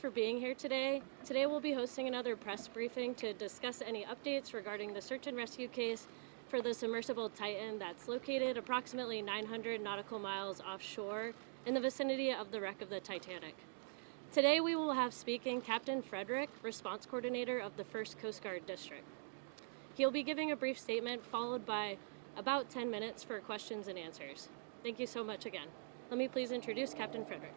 For being here today. Today we'll be hosting another press briefing to discuss any updates regarding the search and rescue case for the submersible Titan that's located approximately 900 nautical miles offshore in the vicinity of the wreck of the Titanic. Today we will have speaking Captain Frederick, response coordinator of the 1st Coast Guard District. He'll be giving a brief statement followed by about 10 minutes for questions and answers. Thank you so much again. Let me please introduce Captain Frederick.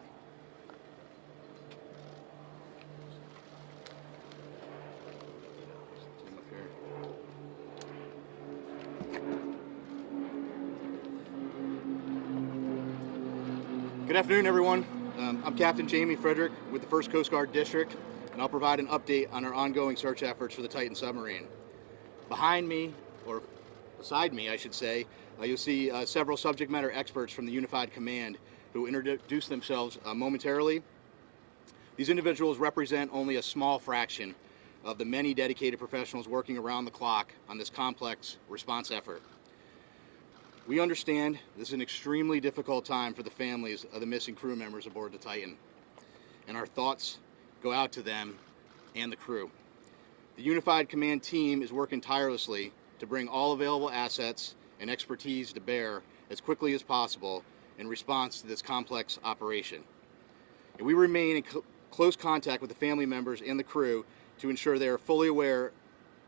Good afternoon, everyone. I'm Captain Jamie Frederick with the 1st Coast Guard District, and I'll provide an update on our ongoing search efforts for the Titan submarine. Behind me, or beside me, I should say, you'll see several subject matter experts from the Unified Command who will introduce themselves momentarily. These individuals represent only a small fraction of the many dedicated professionals working around the clock on this complex response effort. We understand this is an extremely difficult time for the families of the missing crew members aboard the Titan, and our thoughts go out to them and the crew. The Unified Command team is working tirelessly to bring all available assets and expertise to bear as quickly as possible in response to this complex operation. And we remain in close contact with the family members and the crew to ensure they are fully aware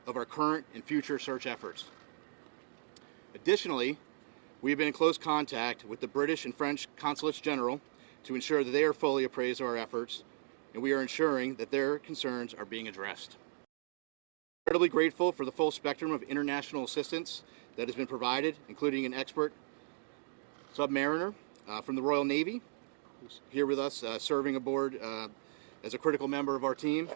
of our current and future search efforts. Additionally, we have been in close contact with the British and French Consulates General to ensure that they are fully appraised of our efforts, and we are ensuring that their concerns are being addressed. I'm incredibly grateful for the full spectrum of international assistance that has been provided, including an expert submariner from the Royal Navy, who's here with us serving aboard as a critical member of our team.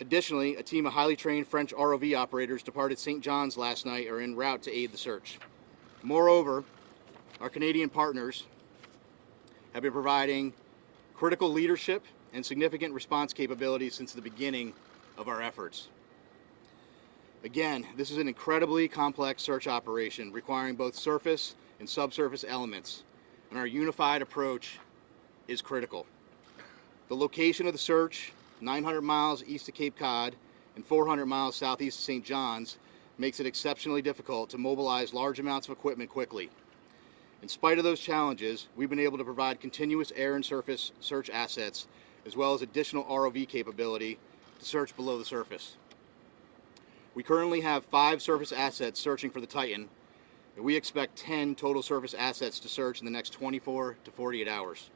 Additionally, a team of highly trained French ROV operators departed St. John's last night are en route to aid the search. Moreover, our Canadian partners have been providing critical leadership and significant response capabilities since the beginning of our efforts. Again, this is an incredibly complex search operation requiring both surface and subsurface elements, and our unified approach is critical. The location of the search, 900 miles east of Cape Cod and 400 miles southeast of St. John's, makes it exceptionally difficult to mobilize large amounts of equipment quickly. In spite of those challenges, we've been able to provide continuous air and surface search assets, as well as additional ROV capability to search below the surface. We currently have 5 surface assets searching for the Titan, and we expect 10 total surface assets to search in the next 24 to 48 hours.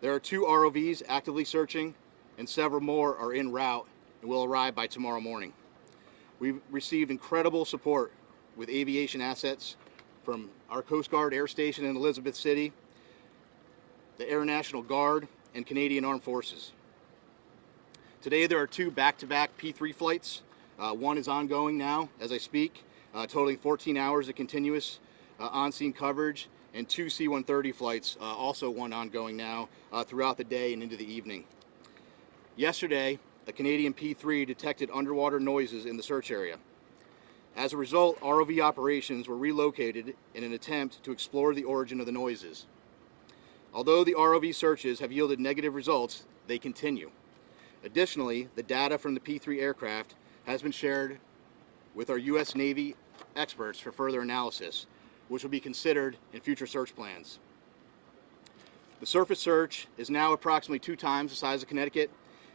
There are 2 ROVs actively searching, and several more are en route and will arrive by tomorrow morning. We've received incredible support with aviation assets from our Coast Guard Air Station in Elizabeth City, the Air National Guard, and Canadian Armed Forces. Today there are 2 back-to-back P3 flights. One is ongoing now as I speak, totaling 14 hours of continuous on-scene coverage and 2 C-130 flights, also one ongoing now, throughout the day and into the evening. Yesterday, a Canadian P-3 detected underwater noises in the search area. As a result, ROV operations were relocated in an attempt to explore the origin of the noises. Although the ROV searches have yielded negative results, they continue. Additionally, the data from the P-3 aircraft has been shared with our U.S. Navy experts for further analysis, which will be considered in future search plans. The surface search is now approximately 2 times the size of Connecticut,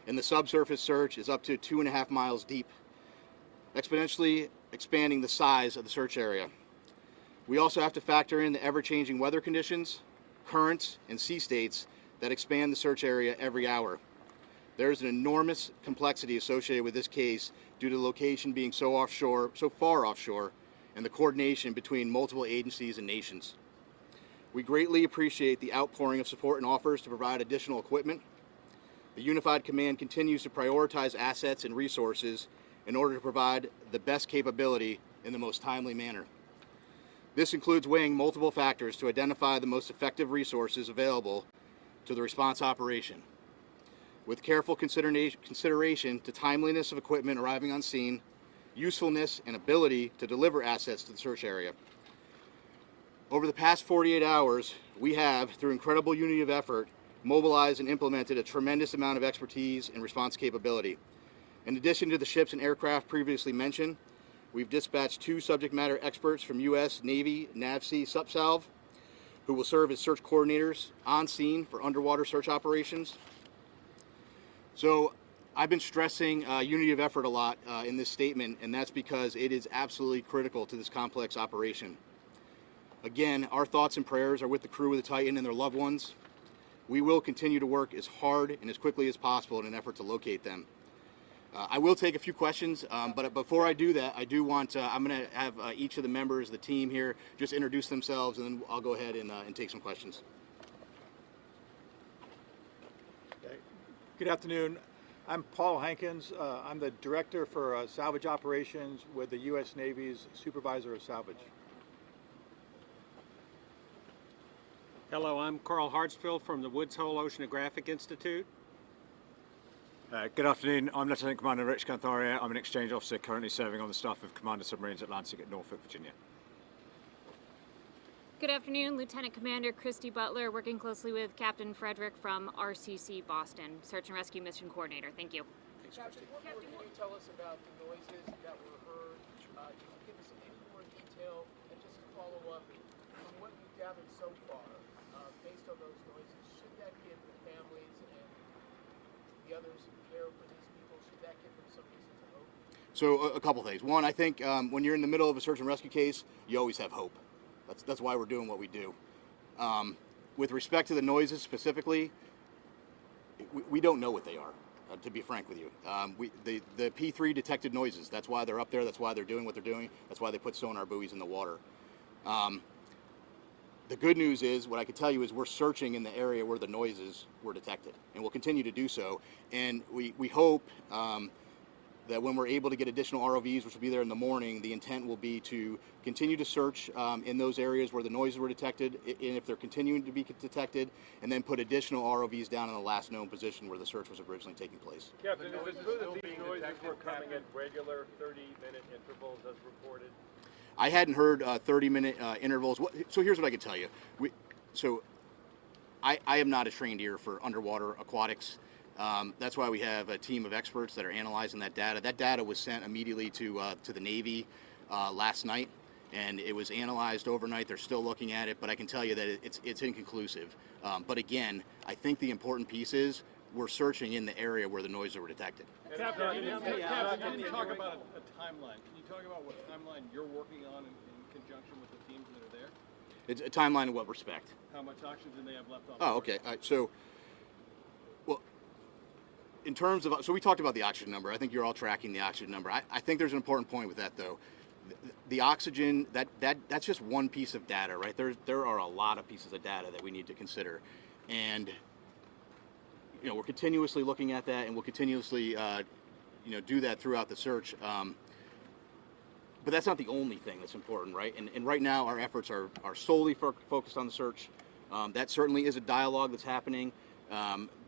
and the subsurface search is up to 2.5 miles deep, exponentially expanding the size of the search area. We also have to factor in the ever-changing weather conditions, currents, and sea states that expand the search area every hour. There is an enormous complexity associated with this case due to the location being so far offshore, and the coordination between multiple agencies and nations. We greatly appreciate the outpouring of support and offers to provide additional equipment. The Unified Command continues to prioritize assets and resources in order to provide the best capability in the most timely manner. This includes weighing multiple factors to identify the most effective resources available to the response operation, with careful consideration to timeliness of equipment arriving on scene, usefulness and ability to deliver assets to the search area. Over the past 48 hours, we have, through incredible unity of effort, mobilized and implemented a tremendous amount of expertise and response capability. In addition to the ships and aircraft previously mentioned, we've dispatched 2 subject matter experts from U.S. Navy NAVSEA SUPSALV, who will serve as search coordinators on scene for underwater search operations. So I've been stressing unity of effort a lot in this statement, and that's because it is absolutely critical to this complex operation. Again, our thoughts and prayers are with the crew of the Titan and their loved ones. We will continue to work as hard and as quickly as possible in an effort to locate them. I will take a few questions, but before I do that, I do want I'm going to have each of the members of the team here just introduce themselves, and then I'll go ahead and take some questions. Okay. Good afternoon. I'm Paul Hankins. I'm the Director for Salvage Operations with the U.S. Navy's Supervisor of Salvage. Hello, I'm Carl Hartsfield from the Woods Hole Oceanographic Institute. Good afternoon, I'm Lieutenant Commander Rich Cantharia. I'm an exchange officer currently serving on the staff of Commander Submarines Atlantic at Norfolk, Virginia. Good afternoon, Lieutenant Commander Christy Butler, working closely with Captain Frederick from RCC Boston, Search and Rescue Mission Coordinator. Thank you. Captain, what more can you tell us about the noises that were heard? Can you give us any more detail? And just to follow up, from what you've gathered so far, based on those noises, should that give the families and the others who care for these people, should that give them some reason to hope? So a couple things. One, I think when you're in the middle of a search and rescue case, you always have hope. That's why we're doing what we do. With respect to the noises specifically, we don't know what they are, to be frank with you. The P-3 detected noises. That's why they're up there. That's why they're doing what they're doing. That's why they put sonar buoys in the water. The good news is, what I can tell you is we're searching in the area where the noises were detected, and we'll continue to do so. And we hope that when we're able to get additional ROVs, which will be there in the morning, the intent will be to continue to search in those areas where the noises were detected, and if they're continuing to be detected, and then put additional ROVs down in the last known position where the search was originally taking place. Captain, is it true that these noises were coming at regular 30-minute intervals as reported? I hadn't heard 30-minute intervals. So here's what I can tell you. I am not a trained ear for underwater aquatics. That's why we have a team of experts that are analyzing that data. That data was sent immediately to the Navy last night, and it was analyzed overnight. They're still looking at it, but I can tell you that it's inconclusive. But again, I think the important piece is we're searching in the area where the noises were detected. Captain, can you talk about a timeline? Can you talk about what timeline you're working on in conjunction with the teams that are there? It's a timeline in what respect? How much oxygen they have left on? Oh, okay. In terms of, so we talked about the oxygen number. I think you're all tracking the oxygen number. I think there's an important point with that, though. The oxygen, that's just one piece of data, right? There are a lot of pieces of data that we need to consider, and we're continuously looking at that, and we'll continuously do that throughout the search. but that's not the only thing that's important, right? And right now our efforts are solely focused on the search. That certainly is a dialogue that's happening,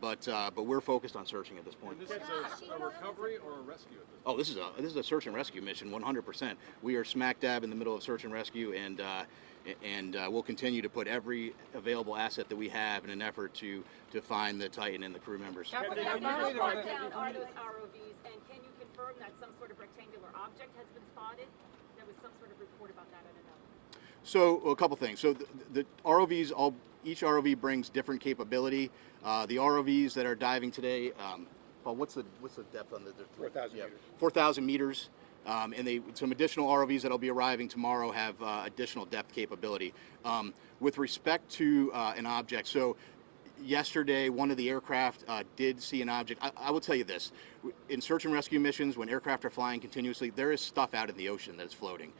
but we're focused on searching at this point. And this is a recovery or a rescue at this point? Oh, this is a search and rescue mission, 100%. We are smack dab in the middle of search and rescue, and we'll continue to put every available asset that we have in an effort to find the Titan and the crew members. How far down are those ROVs, and can you confirm that some sort of rectangular object has been spotted? There was some sort of report about that, I don't know. So a couple things. So the ROVs, each ROV brings different capability. The ROVs that are diving today, Paul, what's the depth on the 4,000 meters. 4,000 meters. And some additional ROVs that'll be arriving tomorrow have additional depth capability. With respect to an object, so yesterday one of the aircraft did see an object. I will tell you this: in search and rescue missions, when aircraft are flying continuously, there is stuff out in the ocean that's floating.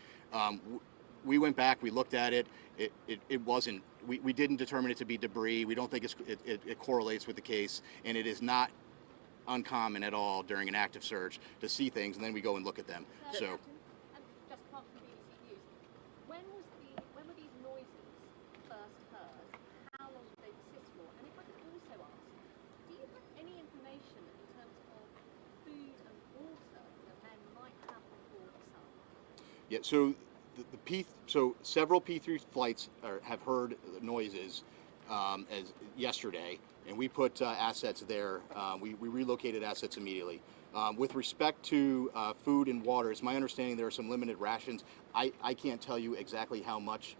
We went back, we looked at it. It wasn't. We didn't determine it to be debris. We don't think it correlates with the case, and it is not uncommon at all during an active search to see things, and then we go and look at them. So. Just apart from BBC News, when were these noises first heard? How long did they persist for? And if I could also ask, do you have any information in terms of food and water that men might have before the sun? Yeah. So so several P3 flights have heard noises as yesterday, and we put assets there. We relocated assets immediately. With respect to food and water, it's my understanding there are some limited rations. I can't tell you exactly how much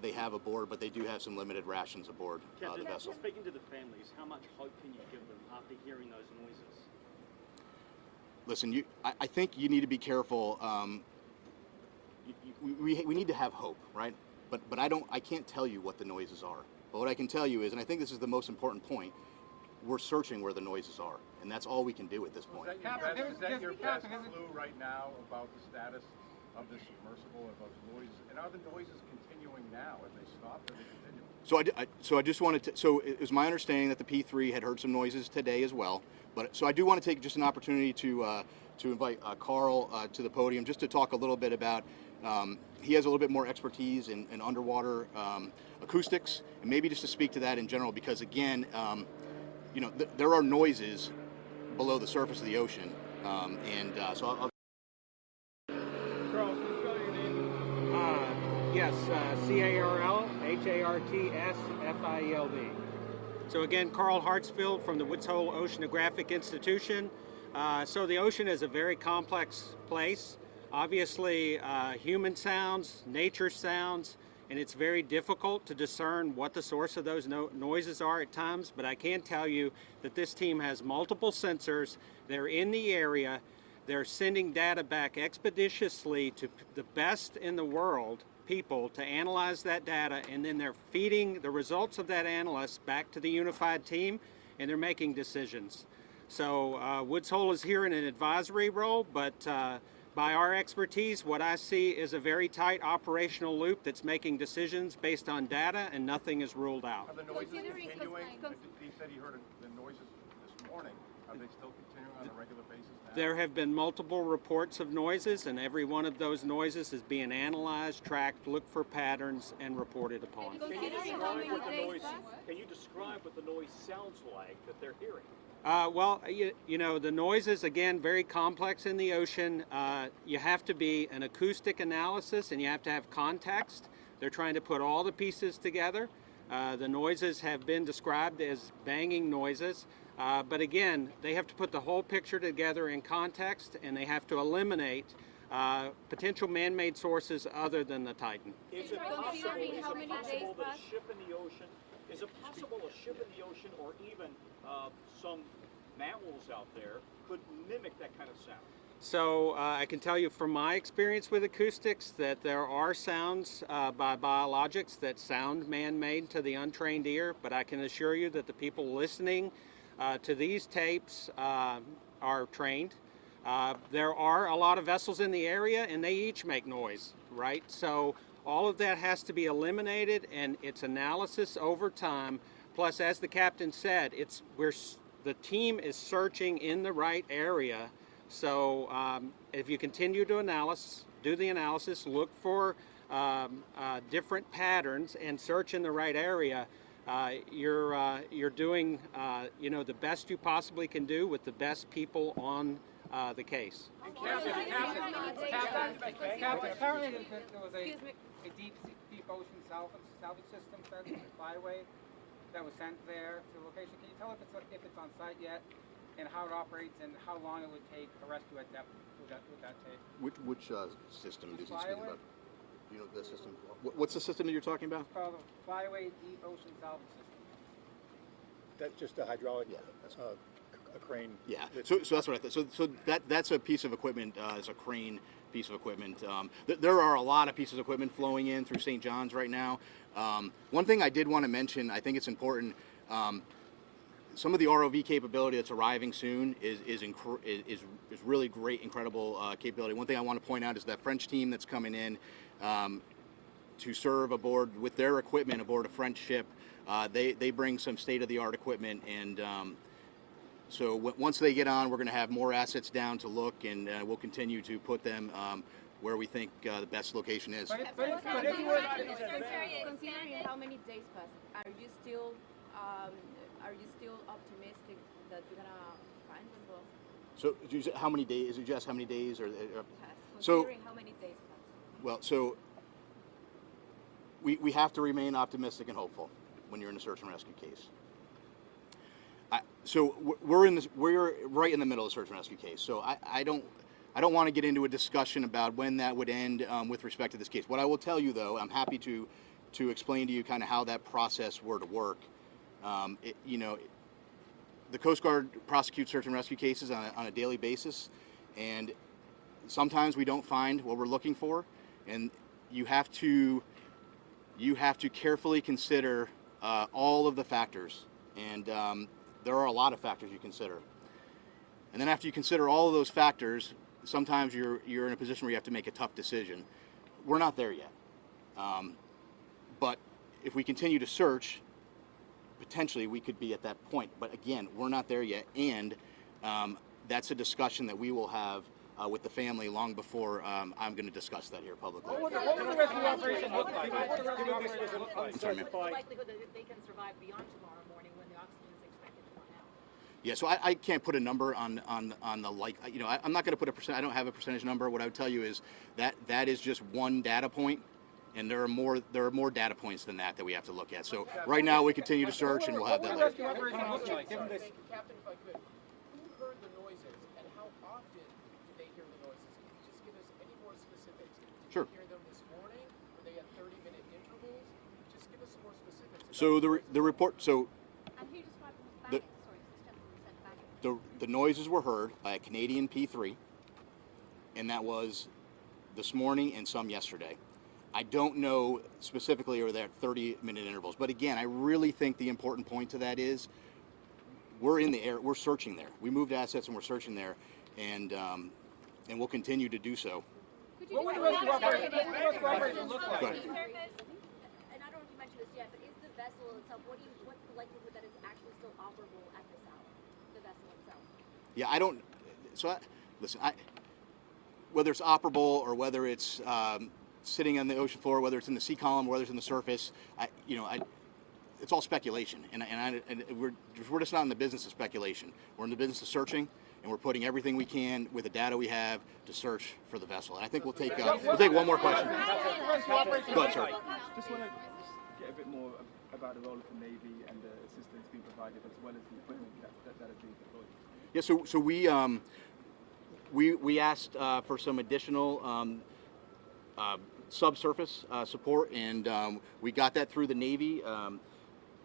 they have aboard, but they do have some limited rations aboard the vessel. Speaking to the families, how much hope can you give them after hearing those noises? Listen, I think you need to be careful. We need to have hope, right? But I can't tell you what the noises are. But what I can tell you is, and I think this is the most important point, we're searching where the noises are, and that's all we can do at this point. Is that your best clue right now about the status of the submersible and those noises? And are the noises continuing now? Have they stopped or are they continuing? So I just wanted to. So it was my understanding that the P3 had heard some noises today as well. But so I do want to take just an opportunity to invite Carl to the podium just to talk a little bit about. He has a little bit more expertise in underwater acoustics, and maybe just to speak to that in general, because again, there are noises below the surface of the ocean, so I'll Carl, can you spell your name? Yes, CarlHartsfield. So again, Carl Hartsfield from the Woods Hole Oceanographic Institution. So the ocean is a very complex place. Obviously, human sounds, nature sounds, and it's very difficult to discern what the source of those noises are at times, but I can tell you that this team has multiple sensors. They're in the area. They're sending data back expeditiously to the best in the world people to analyze that data, and then they're feeding the results of that analysis back to the unified team, and they're making decisions. So Woods Hole is here in an advisory role, but by our expertise, what I see is a very tight operational loop that's making decisions based on data, and nothing is ruled out. Are the noises continuing? He said he heard the noises this morning. Are they still continuing on a regular basis now? There have been multiple reports of noises, and every one of those noises is being analyzed, tracked, looked for patterns, and reported upon. Can you describe what the noise sounds like that they're hearing? Well, the noises, again, very complex in the ocean. You have to be an acoustic analysis, and you have to have context. They're trying to put all the pieces together. The noises have been described as banging noises. But again, they have to put the whole picture together in context, and they have to eliminate potential man-made sources other than the Titan. Is it possible that a ship in the ocean, is it possible a ship in the ocean or even some mammals out there could mimic that kind of sound? So I can tell you from my experience with acoustics that there are sounds by biologics that sound man-made to the untrained ear, but I can assure you that the people listening to these tapes are trained. There are a lot of vessels in the area, and they each make noise, right? So all of that has to be eliminated, and it's analysis over time. Plus, as the captain said, the team is searching in the right area. So if you continue to do the analysis, look for different patterns, and search in the right area, you're doing the best you possibly can do with the best people on the case. Captain, apparently there was a deep ocean salvage system sent flyway that was sent there to the location. Can you tell if it's on site yet, and how it operates, and how long it would take a rescue at depth would that take? Which system is he speaking about? Do you know the system? What's the system that you're talking about? It's called the Flyway Deep Ocean Salvage System. That's just a hydraulic, Yeah. a crane. Yeah, so that's what I thought. So that's a piece of equipment, it's a crane piece of equipment. There are a lot of pieces of equipment flowing in through St. John's right now. One thing I did want to mention, I think it's important, some of the ROV capability that's arriving soon is really great, incredible capability. One thing I want to point out is that French team that's coming in to serve aboard with their equipment aboard a French ship. They bring some state-of-the-art equipment, and so once they get on, we're going to have more assets down to look, and we'll continue to put them where we think the best location is. Considering how many days passed, are you still optimistic that you're gonna find them both? So how many days? Is it just how many days, or Considering how many days passed? Well, so we have to remain optimistic and hopeful when you're in a search and rescue case. So we're right in the middle of the search and rescue case. So I don't want to get into a discussion about when that would end with respect to this case. What I will tell you, though, I'm happy to explain to you kind of how that process were to work. The Coast Guard prosecutes search and rescue cases on a daily basis, and sometimes we don't find what we're looking for, and you have to carefully consider all of the factors, and there are a lot of factors you consider. And then after you consider all of those factors, sometimes you're in a position where you have to make a tough decision. We're not there yet, but if we continue to search, potentially we could be at that point. But again, we're not there yet, and that's a discussion that we will have with the family long before I'm going to discuss that here publicly. What would the rescue operation look like? I'm sorry, ma'am. The likelihood that they can survive beyond tomorrow morning when the oxygen is expected to run out. Yeah, so I can't put a number on the I'm not going to put a percent. I don't have a percentage number. What I would tell you is that is just one data point, and there are more data points than that we have to look at. So right now we continue to search, and we'll have that later. Captain, if I could, who heard the noises, and how often did they hear the noises? Can you just give us any more specifics? Did Sure. you hear them this morning? Were they at 30-minute intervals? Just give us some more specifics. So the report. So And who described them as banging? Sorry, this gentleman said banging. the noises were heard by a Canadian P3, and that was this morning and some yesterday. I don't know specifically are there 30-minute intervals, but again, I really think the important point to that is we're in the air, we're searching there. We moved assets and we're searching there, and we'll continue to do so. What would the rescue operation look like? Go ahead. And I don't know if you mentioned this yet, but is the vessel itself, what's the likelihood that it's actually still operable at this hour, the vessel itself? Yeah, I don't. So listen, whether it's operable or whether it's sitting on the ocean floor, whether it's in the sea column, whether it's in the surface, it's all speculation, and we're just not in the business of speculation. We're in the business of searching, and we're putting everything we can with the data we have to search for the vessel. And I think we'll take one more question. Go ahead, sir. Just want to get a bit more about the role of the Navy and the assistance being provided, as well as the equipment that is being deployed. Yeah, so we asked for some additional subsurface support, and we got that through the Navy,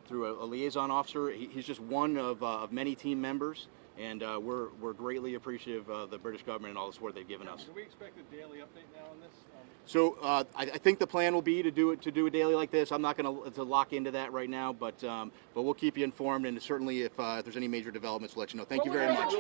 through a liaison officer. He's just one of many team members, and we're greatly appreciative of the British government and all the support they've given us. Do we expect a daily update now on this? So I think the plan will be to do a daily like this. I'm not going to lock into that right now, but we'll keep you informed, and certainly if there's any major developments, we'll let you know. Thank you very much.